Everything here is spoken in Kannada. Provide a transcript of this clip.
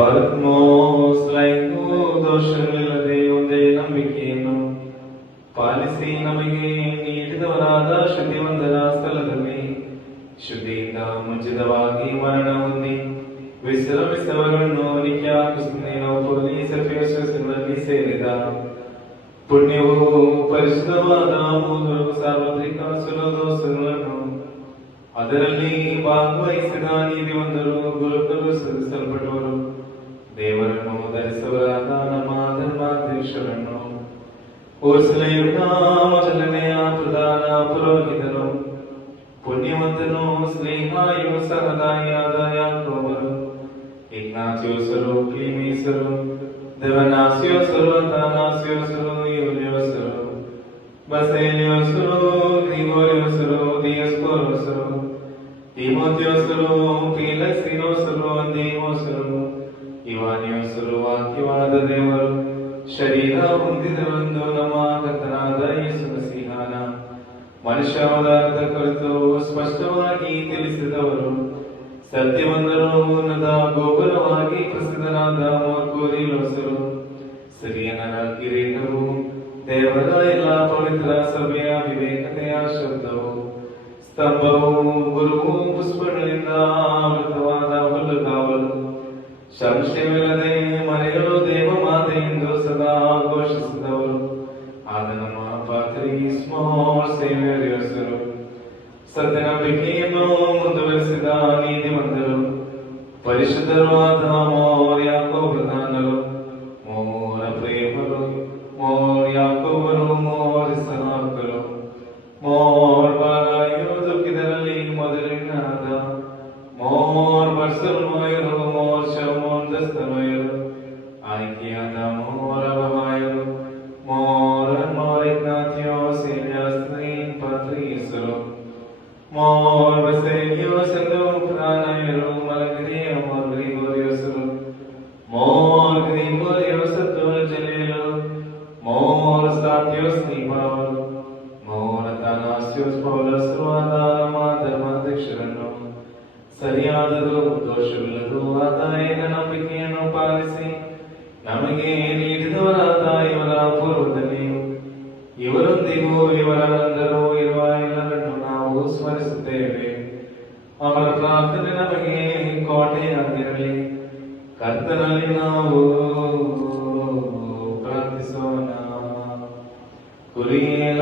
ಪದ್ಮೋಸ್ಲೈಗೂ ದೋಷವಿಲ್ಲದೆ ಒಂದೇ ನಂಬಿಕೆಯನ್ನು ಪಾಲಿಸಿ ನಮಗೆ ನೀಡಿದವರಾದ ಶ್ರುತಿವಂತರ ಸ್ಥಳದಲ್ಲಿ ಶುದ್ಧಿಯಿಂದ ಮುಂಚಿತವಾಗಿ ಮರಣ ಹೊಂದಿ ವಿಶ್ರಮಿಸಿದವರನ್ನು ಪೊಲೀಸರಲ್ಲಿ ಸೇರಿದ ಪುಣ್ಯವು ಪರಿಶುದ್ಧವಾದ ಮೂರು ಸಾರ್ವತ್ರಿಕ ಸುಲಭೋತ್ಸವಗಳನ್ನು ಅದರಲ್ಲಿ ಭಾಗವಹಿಸಿದ ನೀತಿವಂತರು ಗುರುತರು ಸಲ್ಲಿಸಲ್ಪಟ್ಟವರು ದೇವರನ್ನು ಧರಿಸುವರಾದ ನಮ್ಮ ಧರ್ಮಾಧ್ಯಕ್ಷರನ್ನು ಓರ್ಸಲೆಯುಳ್ಳ ಮೊದಲನೆಯ ಪ್ರಧಾನ ಪುರೋಹಿತರು ಪುಣ್ಯವಂತನು ಸ್ನೇಹಾಯು ಸಹದಾಯಿಯಾದ ಯಾಕೋಬರು ಇಗ್ನಾಚಿಯೋಸರು ಕ್ಲೀಮೀಸರು ದೆವನಾಸಿಯೋಸರು ಅಥಾನಾಸಿಯೋಸರು ಯೂಲಿಯೋಸರು ಬಸೇಲಿಯೋಸರು ಗ್ರಿಗೋರಿಯೋಸರು ದಿಯಸ್ಕೋರೋಸರು ತಿಮೋಥಿಯೋಸರು ಫೀಲಕ್ಸಿನೋಸರು ಅಂದೇಮೋಸರು ಇವಾನಿಯೋಸರು ವಾಕ್ಯವಾದ ದೇವರು ಶರೀರ ಹೊಂದಿದರೆಂದು ನಮ್ಮ ಕರ್ತನಾದ ಯೇಸು ಮಸೀಹನ ಮನುಷ್ಯಾವತಾರದ ಕುರಿತು ಸ್ಪಷ್ಟವಾಗಿ ತಿಳಿಸಿದವರು ಸತ್ಯವಂತರು ಉನ್ನತ ಗೋಪುರವಾಗಿ ಪ್ರಸಿದ್ಧರಾದ ಮರ್ಕೋರಿಲೋಸರು ಸಿರಿಯನರ ಕಿರೀಟವು ದೇವರ ಎಲ್ಲ ಪವಿತ್ರ ಸಭೆಯ ವಿವೇಕತೆಯ ಶಬ್ದವು ಸ್ತಂಭವು ಗುರುವು ಪುಷ್ಪಗಳಿಂದ ಆವೃತವಾದ ಹುಲ್ಲುಗಾವಲು ಸಂಶಯವಿಲ್ಲದೆ ಮನೆಗಳು ದೇವ ಮಾತೆಯೆಂದು ಸದಾ ಘೋಷಿಸಿದವರು ಆದ ನಮ್ಮ ಪಾತ್ರಿ ಸ್ಮಾಲ್ ಸೇವಿಯರ್ ಹೆಸರು ಸತ್ಯನಂಬಿಕೆಯನ್ನು ಮುಂದುವರೆಸಿದ ನೀತಿವಂತರು ಪರಿಶುದ್ಧರು ಆದ ಮೋರ್ ಯಾಕೋಬ ಪ್ರಧಾನರು ಮೋರ ಪ್ರೇಮರು ಮೋರ್ ಯಾಕೋಬರು ಮೋರ್ ಇಸಾಕರು ಮೋರ್ ಬಾರಾಯರು ದುಃಖಿತರಲ್ಲಿ ಮೊದಲಿನಾದ ಮೋರ್ ಬರ್ಸಲ್ಮಾಯರು ಮೋರ್ ಶಮೋಂದಸ್ತಮಯರು ಆಯ್ಕೆಯಾದ ಮೋರ ಬಮಾಯರು ಮೋರ್ ಮೋರಿಗ್ನಾಥಿಯೋ ಸೇವ್ಯಾಸ್ತ್ರೀನ್ ಪಾತ್ರೀಸರು ಮೋರ್ ಬಸೇಲಿಯೋಸರು ಪ್ರಾಣಯರು ಮಲಗಿರಿಯ ಮೋರ್ ಗ್ರಿಗೋರಿಯೋಸರು ಮೋರ್ ಗ್ರಿಗೋರಿಯೋಸತ್ತು ಜಲೇಲು ಮೋರ್ ಸ್ತಾತ್ಯೋಸ್ ನೀಪಾವರು ಮೋರ್ ಅಥಾನಾಸ್ಯೋಸ್ ಪೌಲಸರು ಆದ ನಮ್ಮ ಧರ್ಮಾಧ್ಯಕ್ಷರನ್ನು ಸರಿಯಾದರೂ ದೋಷವಿಲ್ಲದೂ ಆದ ಏಕ ನಂಬಿಕೆಯನ್ನು ಪಾಲಿಸಿ ನಮಗೆ ನೀಡಿದವರಾದ ಇವರ ಪೂರ್ವದಲ್ಲಿಯೂ ಇವರೊಂದಿಗೂ ಇವರ ನಂತರವೂ ಇರುವ ಎಲ್ಲರನ್ನು ನಾವು ಸ್ಮರಿಸುತ್ತೇವೆ. ಅವರ ಪ್ರಾರ್ಥನೆ ನಮಗೆ ಕೋಟೆಯಾಗಿರಲಿ. ಕರ್ತನಲ್ಲಿ ನಾವು ಪ್ರಾರ್ಥಿಸೋಣ. ಕುರಿಯೇಲ